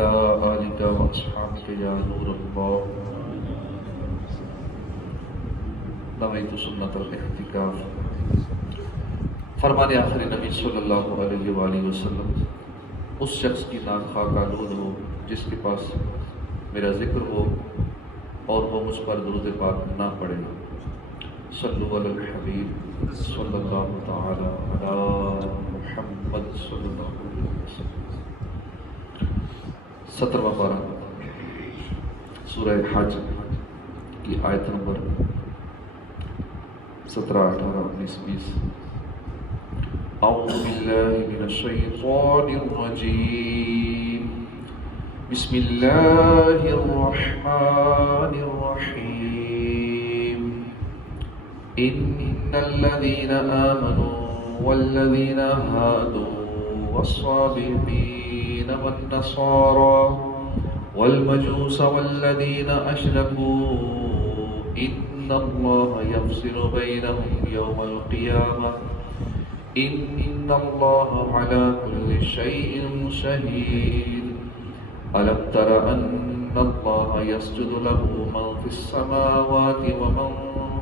وعلى آلك وأصحابك يا نور الله. نويت سنة الاعتكاف. فرمان آخر نبی صلی اللہ علیہ وآلہ وسلم اس شخص کی ناک خاک آلود ہو جس کے پاس میرا ذکر ہو اور وہ مجھ پر درود پاک نہ پڑے. صلو علی الحبیب صلی اللہ تعالی علی محمد صلی اللہ علیہ وسلم. 17واں پارہ سورہ حج کی آیت نمبر 17، 18، 19، 20. اعوذ باللہ من الشیطان الرجیم. بسم اللہ الرحمن الرحیم. ان الذین آمنوا والذین هادوا والصابئین والنصارى والمجوس والذین اشرکوا ان اللہ یفصل بینہم یوم القیامہ ان اللہ علی کل شیء شہید. ألم تر أن الله يسجد له من في السماوات ومن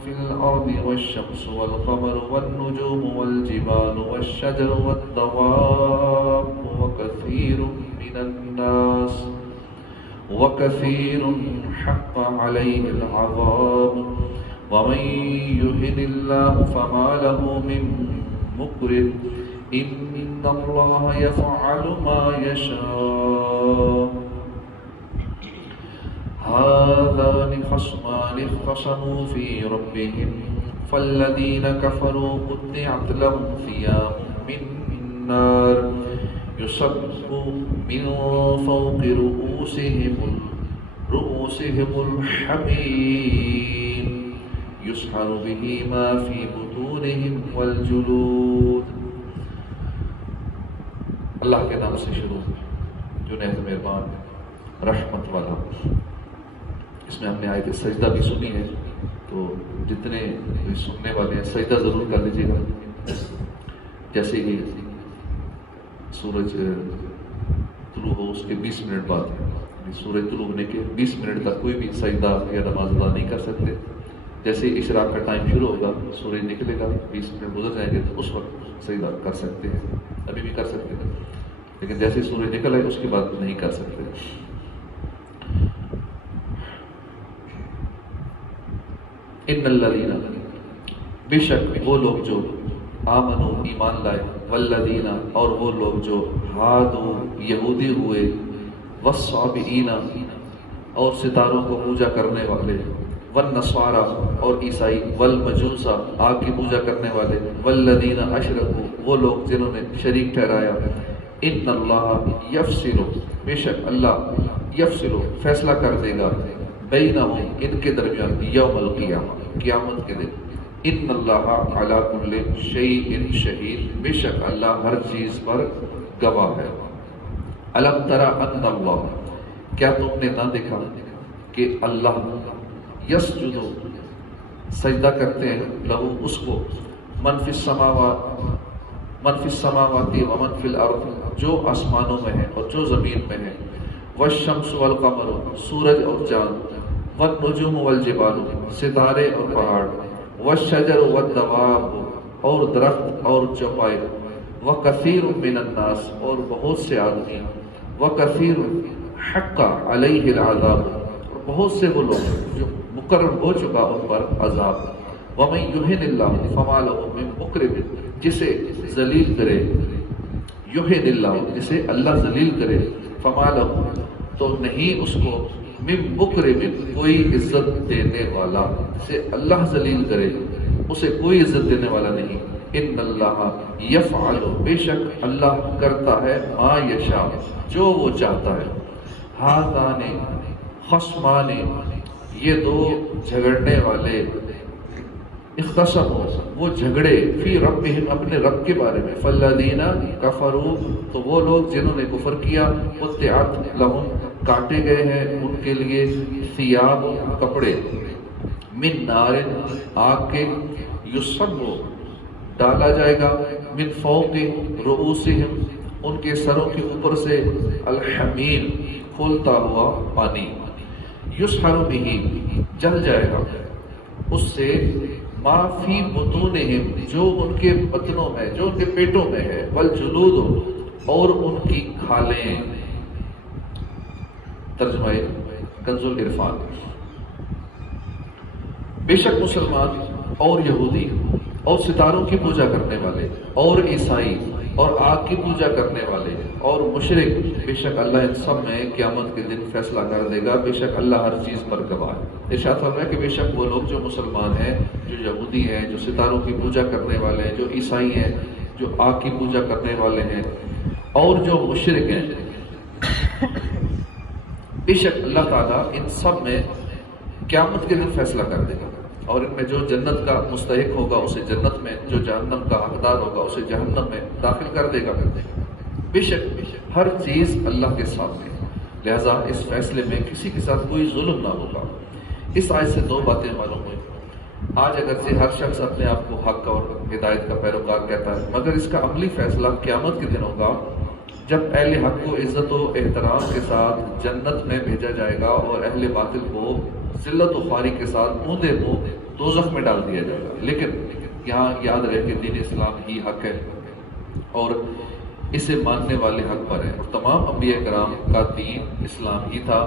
في الأرض والشمس والقمر والنجوم والجبال والشجر والدواب وكثير حق عليه العذاب ومن يهن الله فما له من مكرم إن الله يفعل ما يشاء. هذان خصمان اختصموا في ربهم فالذين كفروا قطعت لهم ثياب من نار يصب من فوق رؤوسهم الحميم يسحر به ما في بطونهم والجلود. اللہ کے نام سے شروع جو نہایت مہربان رحمت والا. اس میں ہم نے آیت سجدہ بھی سنی ہے، تو جتنے سننے والے ہیں سجدہ ضرور کر لیجیے گا. جیسے ہی سورج طلوع ہو اس کے 20 منٹ بعد، سورج طلوع ہونے کے 20 منٹ تک کوئی بھی سجدہ یا نماز ادا نہیں کر سکتے. جیسے ہی اشراق کا ٹائم شروع ہوگا، سورج نکلے گا، 20 منٹ گزر جائیں گے تو اس وقت سجدہ کر سکتے ہیں. ابھی بھی کر سکتے ہیں، لیکن جیسے سورج نکل آئے اس کے بعد نہیں کر سکتے. ان الذین، بے شک وہ لوگ جو آمنوا ایمان لائے، والذین اور وہ لوگ جو ہادوا یہودی ہوئے، والصابئین اور ستاروں کو پوجا کرنے والے، والنصارى اور عیسائی، والمجوس آگ کی پوجا کرنے والے، والذین اشرکوا وہ لوگ جنہوں نے شریک ٹھہرایا. ان اللہ یفصل، بے شک اللہ یفصل فیصلہ کر دے گا، بینہم ان کے درمیان، یوم القیامہ قیامت کے دن. ان اللہ علی کل شیء شہید، بے شک اللہ ہر چیز پر گواہ ہے. الم تر ان اللہ، کیا تم نے نہ دیکھا کہ اللہ یسجد سجدہ کرتے ہیں، لہو اس کو، من فی السماوات ومن فی الارض جو آسمانوں میں ہے اور جو زمین میں ہے، والشمس والقمر سورج اور چاند، والنجوم والجبال ستارے اور پہاڑ، والشجر والدواب اور درخت اور چوپائے، وکثیر من الناس اور بہت سے آدمی، وکثیر حق علیہ العذاب اور بہت سے وہ لوگ جو مقرر ہو چکا ان پر عذاب. ومن یہن اللہ فما لہ من مکرم، جسے ذلیل کرے، یہن اللہ جسے اللہ ذلیل کرے، فما لہ تو نہیں اس کو، من مکرم کوئی عزت دینے والا، جسے اللہ ذلیل کرے اسے کوئی عزت دینے والا نہیں. ان اللہ یفعل، بے شک اللہ کرتا ہے، ما یشاء جو وہ چاہتا ہے. ہاتان خصمان، یہ دو جھگڑنے والے، اختصموا وہ جھگڑے، فی ربہم اپنے رب کے بارے میں، فالذین کفروا تو وہ لوگ جنہوں نے کفر کیا، قطعت لہم کاٹے گئے ہیں ان کے لیے، ثیاب کپڑے، من نار آگ کے، یصب ڈالا جائے گا، من فوق رؤوسہم ان کے سروں کے اوپر سے الحمیم کھولتا ہوا پانی، یسحر بہ جل جائے گا اس سے، ما فی بطونہم جو ان کے بطنوں میں، جو ان کے پیٹوں میں ہے، والجلود اور ان کی کھالیں۔ ترجمہ کنز العرفان۔ بے شک مسلمان اور یہودی اور ستاروں کی پوجا کرنے والے اور عیسائی اور آگ کی پوجا کرنے والے اور مشرک، بے شک اللہ ان سب میں قیامت کے دن فیصلہ کر دے گا، بے شک اللہ ہر چیز پر گواہ ہے۔ ارشاد فرمایا کہ بے شک وہ لوگ جو مسلمان ہیں، جو یہودی ہیں، جو ستاروں کی پوجا کرنے والے ہیں، جو عیسائی ہیں، جو آگ کی پوجا کرنے والے ہیں اور جو مشرک ہیں، بے شک اللہ تعالیٰ ان سب میں قیامت کے دن فیصلہ کر دے گا، اور ان میں جو جنت کا مستحق ہوگا اسے جنت میں، جو جہنم کا حقدار ہوگا اسے جہنم میں داخل کر دے گا۔ بے شک ہر چیز اللہ کے سامنے، لہذا اس فیصلے میں کسی کے ساتھ کوئی ظلم نہ ہوگا۔ اس آیت سے دو باتیں معلوم ہوئی۔ آج اگرچہ ہر شخص اپنے آپ کو حق اور ہدایت کا پیروکار کہتا ہے، مگر اس کا عملی فیصلہ قیامت کے دن ہوگا، جب اہل حق کو عزت و احترام کے ساتھ جنت میں بھیجا جائے گا اور اہل باطل کو ذلت و خواری کے ساتھ اوندے منہ دوزخ میں ڈال دیا جائے گا۔ لیکن یہاں یاد رہے کہ دین اسلام ہی حق ہے اور اسے ماننے والے حق پر ہیں، اور تمام انبیاء کرام کا دین اسلام ہی تھا،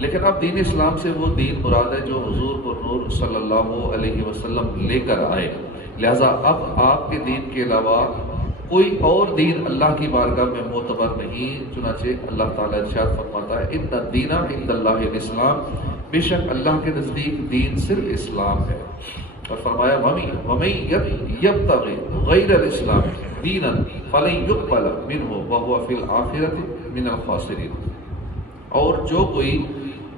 لیکن اب دین اسلام سے وہ دین مراد ہے جو حضور نور صلی اللہ علیہ وسلم لے کر آئے، لہذا اب آپ کے دین کے علاوہ کوئی اور دین اللہ کی بارگاہ میں معتبر نہیں، چنانچہ اللہ تعالیٰ ارشاد فرماتا ہے ان الدین عند اللہ الاسلام، بے شک اللہ کے نزدیک دین صرف اسلام ہے، اور فرمایا وَمَن یبتغی غیر الاسلام دینا فلن یقبل منہ وہو فی الآخرۃ من الخاسرین، اور جو کوئی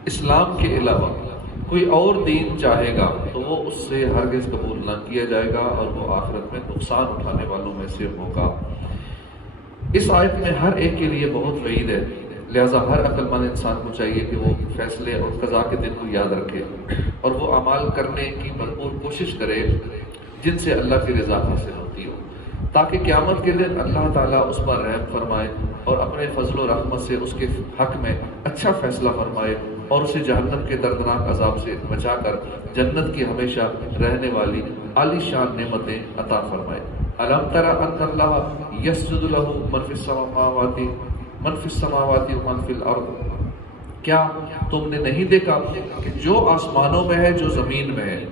اسلام کے علاوہ کوئی اور دین چاہے گا تو وہ اس سے ہرگز قبول نہ کیا جائے گا اور وہ آخرت میں نقصان اٹھانے والوں میں سے ہوگا۔ اس آیت میں ہر ایک کے لیے بہت وعید ہے، لہذا ہر عقل مند انسان کو چاہیے کہ وہ فیصلے اور قضاء کے دن کو یاد رکھے اور وہ اعمال کرنے کی بھرپور کوشش کرے جن سے اللہ کی رضا حاصل ہوتی ہو، تاکہ قیامت کے دن اللہ تعالیٰ اس پر رحم فرمائے اور اپنے فضل و رحمت سے اس کے حق میں اچھا فیصلہ فرمائے اور اسے جہنم کے دردناک عذاب سے بچا کر جنت کی ہمیشہ رہنے والی عالی شان نعمتیں عطا فرمائے۔ الم تر ان اللہ یسجد لہ من فی السماوات و من فی الارض، کیا تم نے نہیں دیکھا کہ جو آسمانوں میں ہے، جو زمین میں ہے،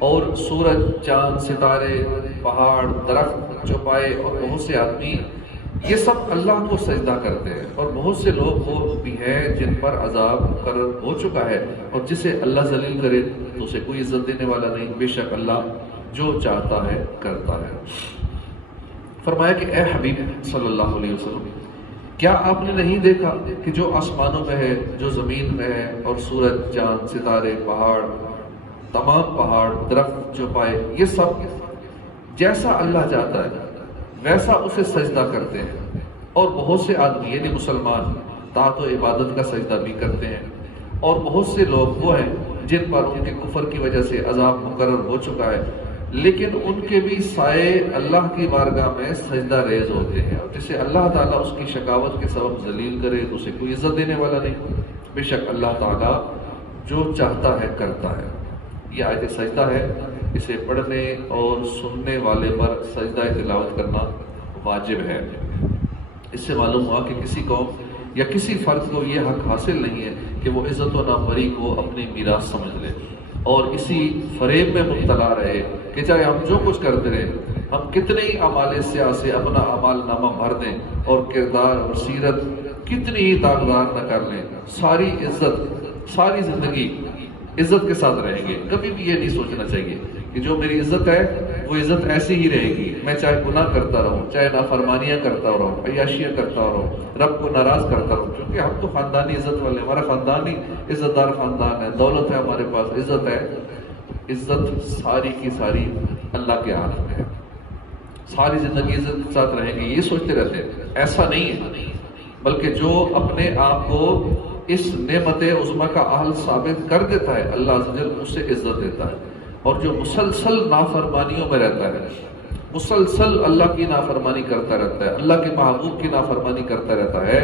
اور سورج، چاند، ستارے، پہاڑ، درخت، چوپائے اور بہت سے آدمی، یہ سب اللہ کو سجدہ کرتے ہیں، اور بہت سے لوگ وہ بھی ہیں جن پر عذاب مقرر ہو چکا ہے، اور جسے اللہ ذلیل کرے تو اسے کوئی عزت دینے والا نہیں، بے شک اللہ جو چاہتا ہے کرتا ہے۔ فرمایا کہ اے حبیب صلی اللہ علیہ وسلم، کیا آپ نے نہیں دیکھا کہ جو آسمانوں میں ہے، جو زمین میں ہے، اور سورج، چاند، ستارے، پہاڑ، تمام پہاڑ، درخت، چوپائے، یہ سب جیسا اللہ چاہتا ہے ویسا اسے سجدہ کرتے ہیں، اور بہت سے آدمی یعنی مسلمان طاعت و عبادت کا سجدہ بھی کرتے ہیں، اور بہت سے لوگ وہ ہیں جن پر ان کے کفر کی وجہ سے عذاب مقرر ہو چکا ہے، لیکن ان کے بھی سائے اللہ کی بارگاہ میں سجدہ ریز ہوتے ہیں، اور جسے اللہ تعالیٰ اس کی شقاوت کے سبب ذلیل کرے تو اسے کوئی عزت دینے والا نہیں، بے شک اللہ تعالیٰ جو چاہتا ہے کرتا ہے۔ یہ آیت سجدہ ہے، اسے پڑھنے اور سننے والے پر سجدہ تلاوت کرنا واجب ہے۔ اس سے معلوم ہوا کہ کسی قوم یا کسی فرد کو یہ حق حاصل نہیں ہے کہ وہ عزت و ناموری کو اپنی میراث سمجھ لے اور اسی فریب میں مبتلا رہے کہ چاہے ہم جو کچھ کرتے رہے، ہم کتنے ہی اعمال سیاہ سے اپنا اعمال نامہ بھر دیں اور کردار اور سیرت کتنی ہی داغدار نہ کر لیں، ساری عزت، ساری زندگی عزت کے ساتھ رہیں گے۔ کبھی بھی یہ نہیں سوچنا چاہیے کہ جو میری عزت ہے وہ عزت ایسی ہی رہے گی، میں چاہے گناہ کرتا رہوں، چاہے نافرمانیاں کرتا رہوں، عیاشیاں کرتا رہوں، رب کو ناراض کرتا رہوں، کیونکہ ہم تو خاندانی عزت والے، ہمارا خاندانی عزت دار خاندان ہے، دولت ہے ہمارے پاس، عزت ہے۔ عزت ساری کی ساری اللہ کے ہاتھ میں ہے، ساری زندگی عزت کے ساتھ رہیں گے یہ سوچتے رہتے ہیں، ایسا نہیں ہے، بلکہ جو اپنے آپ کو اس نعمت عظمیٰ کا اہل ثابت کر دیتا ہے اللہ عز و جل اسے عزت دیتا ہے، اور جو مسلسل نافرمانیوں میں رہتا ہے مسلسل اللہ کی نافرمانی کرتا رہتا ہے، اللہ کے محبوب کی نافرمانی کرتا رہتا ہے،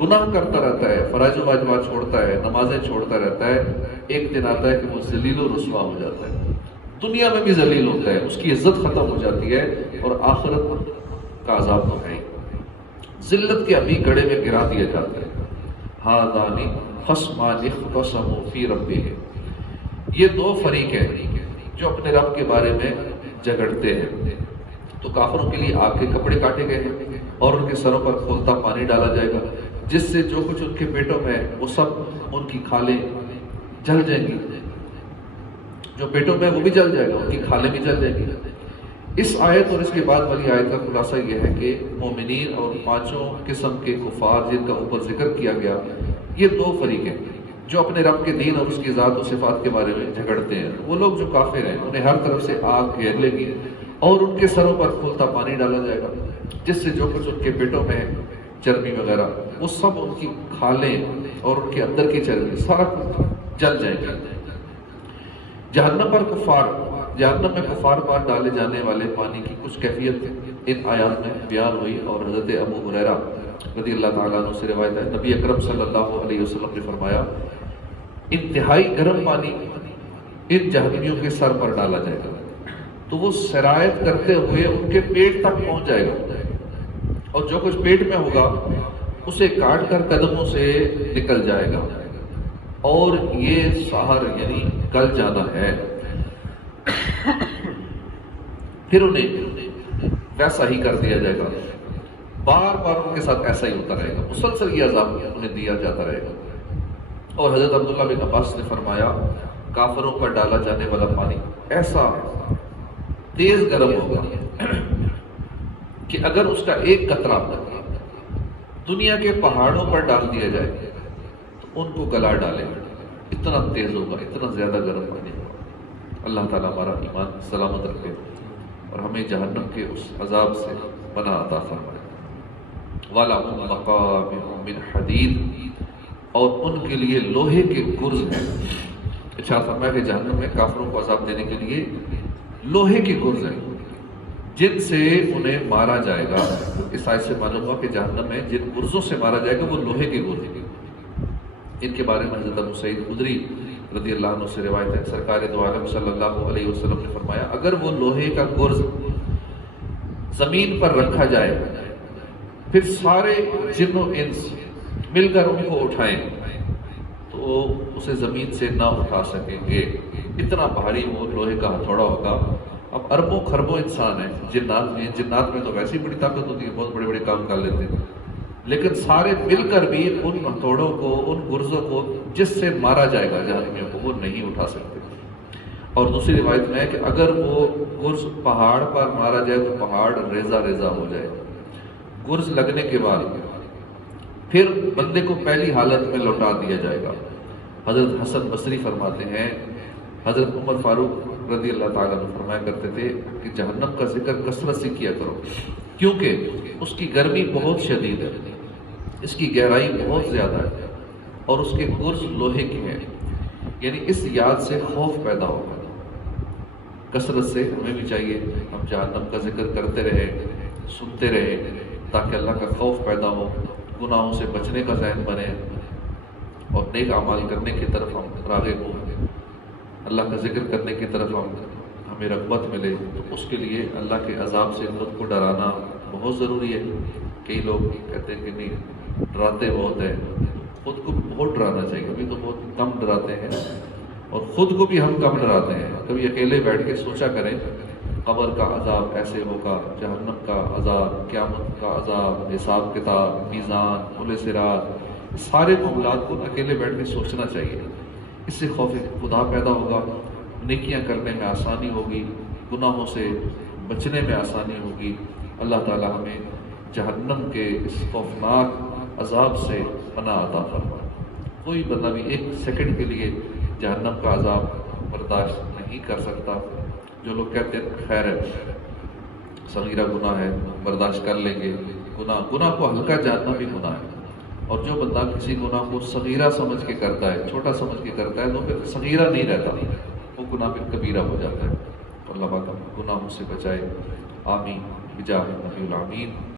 گناہ کرتا رہتا ہے، فرائض و واجبات چھوڑتا ہے، نمازیں چھوڑتا رہتا ہے، ایک دن آتا ہے کہ وہ ذلیل و رسوا ہو جاتا ہے، دنیا میں بھی ذلیل ہوتا ہے، اس کی عزت ختم ہو جاتی ہے، اور آخرت کا عذاب تو ہے ہی، ذلت کے ابھی گڑھے میں گرا دیا جاتا ہے۔ ہذان خصمان اختصموا فی ربہم، یہ دو فریق ہیں جو اپنے رب کے بارے میں جھگڑتے ہیں۔ تو کافروں کے لیے آگ کے کپڑے کاٹے گئے ہیں اور ان کے سروں پر کھولتا پانی ڈالا جائے گا، جس سے جو کچھ ان کے پیٹوں میں ہے وہ سب ان کی کھالیں جل جائیں گی، جو پیٹوں میں ہے وہ بھی جل جائے گا، ان کی کھالیں بھی جل جائیں گی۔ اس آیت اور اس کے بعد والی آیت کا خلاصہ یہ ہے کہ مومنین اور پانچوں قسم کے کفار جن کا اوپر ذکر کیا گیا، یہ دو فریق ہیں جو اپنے رب کے دین اور اس کی ذات و صفات کے بارے میں جھگڑتے ہیں۔ وہ لوگ جو کافر ہیں انہیں ہر طرف سے آگ گھیر لے گی اور ان کے سروں پر کھولتا پانی ڈالا جائے گا، جس سے جو کچھ ان کے پیٹوں میں ہے، چربی وغیرہ، وہ سب ان کی کھالیں اور ان کے اندر کی چربی سارا جل جائے گا۔ جہنم میں کفار پر ڈالے جانے والے پانی کی کچھ کیفیت ان آیات میں بیان ہوئی، اور حضرت ابو ہریرہ رضی اللہ تعالیٰ عنہ سے روایت ہے، نبی اکرم صلی اللہ علیہ وسلم نے فرمایا انتہائی گرم پانی ان جہنمیوں کے سر پر ڈالا جائے گا تو وہ سرایت کرتے ہوئے ان کے پیٹ تک پہنچ جائے گا، اور جو کچھ پیٹ میں ہوگا اسے کاٹ کر قدموں سے نکل جائے گا، اور یہ سحر یعنی گل جانا ہے۔ پھر انہیں ویسا ہی کر دیا جائے گا، بار بار ان کے ساتھ ایسا ہی ہوتا رہے گا، مسلسل یہ عذاب انہیں دیا جاتا رہے گا۔ اور حضرت عبداللہ بن عباس نے فرمایا کافروں پر ڈالا جانے والا پانی ایسا تیز گرم ہوگا کہ اگر اس کا ایک قطرہ دنیا کے پہاڑوں پر ڈال دیا جائے تو ان کو گلا ڈالے گا، اتنا تیز ہوگا، اتنا زیادہ گرم پانی ہوگا۔ اللہ تعالیٰ ہمارا ایمان سلامت رکھے اور ہمیں جہنم کے اس عذاب سے پناہ عطا فرمائے۔ وَلَهُمْ مَقَامِعُ مِنْ حَدِيدٍ، اور ان کے لیے لوہے کے گرز ہیں۔ ارشاد فرمایا کہ جہنم میں کافروں کو عذاب دینے کے لیے لوہے کے گرز ہیں جن سے انہیں مارا جائے گا۔ اس آیت سے معلوم ہوا کہ جہنم میں جن گرزوں سے مارا جائے گا وہ لوہے کے گرز ہیں۔ ان کے بارے میں حضرت ابو سعید خدری رضی اللہ عنہ سے روایت ہے، سرکار دو عالم صلی اللہ علیہ وسلم نے فرمایا اگر وہ لوہے کا گرز زمین پر رکھا جائے پھر سارے جن و انس مل کر ان کو اٹھائیں تو اسے زمین سے نہ اٹھا سکیں گے، اتنا بھاری وہ لوہے کا ہتھوڑا ہوگا۔ اب اربوں خربوں انسان ہیں، جنات میں تو ویسے ہی بڑی طاقت ہوتی ہے، بہت بڑے بڑے کام کر لیتے ہیں، لیکن سارے مل کر بھی ان ہتھوڑوں کو، ان گرزوں کو جس سے مارا جائے گا جہنمیوں کو، وہ نہیں اٹھا سکتے۔ اور دوسری روایت میں ہے کہ اگر وہ گرز پہاڑ پر مارا جائے تو پہاڑ ریزہ ریزہ ہو جائے۔ گرز لگنے کے بعد پھر بندے کو پہلی حالت میں لوٹا دیا جائے گا۔ حضرت حسن بصری فرماتے ہیں حضرت عمر فاروق رضی اللہ تعالیٰ عنہ فرمایا کرتے تھے کہ جہنم کا ذکر کثرت سے کیا کرو، کیونکہ اس کی گرمی بہت شدید ہے، اس کی گہرائی بہت زیادہ ہے، اور اس کے گرز لوہے کے ہیں، یعنی اس یاد سے خوف پیدا ہوگا۔ کثرت سے ہمیں بھی چاہیے ہم جہنم کا ذکر کرتے رہے، سنتے رہے، تاکہ اللہ کا خوف پیدا ہو، گناہوں سے بچنے کا ذہن بنے اور نیک اعمال کرنے کی طرف ہم راغب ہوں، اللہ کا ذکر کرنے کی طرف ہمیں رغبت ملے۔ تو اس کے لیے اللہ کے عذاب سے خود کو ڈرانا بہت ضروری ہے۔ کئی لوگ کہتے ہیں کہ نہیں، ڈراتے بہت ہیں، خود کو بہت ڈرانا چاہیے۔ ابھی تو بہت کم ڈراتے ہیں اور خود کو بھی ہم کم ڈراتے ہیں۔ کبھی اکیلے بیٹھ کے سوچا کریں قبر کا عذاب ایسے ہوگا، جہنم کا عذاب، قیامت کا عذاب، حساب کتاب، میزان، پل صراط، سارے معاملات کو اکیلے بیٹھ کے سوچنا چاہیے۔ اس سے خوف خدا پیدا ہوگا، نیکیاں کرنے میں آسانی ہوگی، گناہوں سے بچنے میں آسانی ہوگی۔ اللہ تعالی ہمیں جہنم کے اس خوفناک عذاب سے پناہ عطا فرمائے۔ کوئی بندہ بھی ایک سیکنڈ کے لیے جہنم کا عذاب برداشت نہیں کر سکتا۔ جو لوگ کہتے ہیں خیر ہے، صغیرہ گناہ ہے، برداشت کر لیں گے، گناہ کو ہلکا جاننا بھی گناہ ہے، اور جو بندہ کسی گناہ کو صغیرہ سمجھ کے کرتا ہے، چھوٹا سمجھ کے کرتا ہے، تو پھر صغیرہ نہیں رہتا، وہ گناہ پھر کبیرہ ہو جاتا ہے۔ اللہ پاک ہم گناہوں سے بچائے، آمین بجاہ النبی الامین.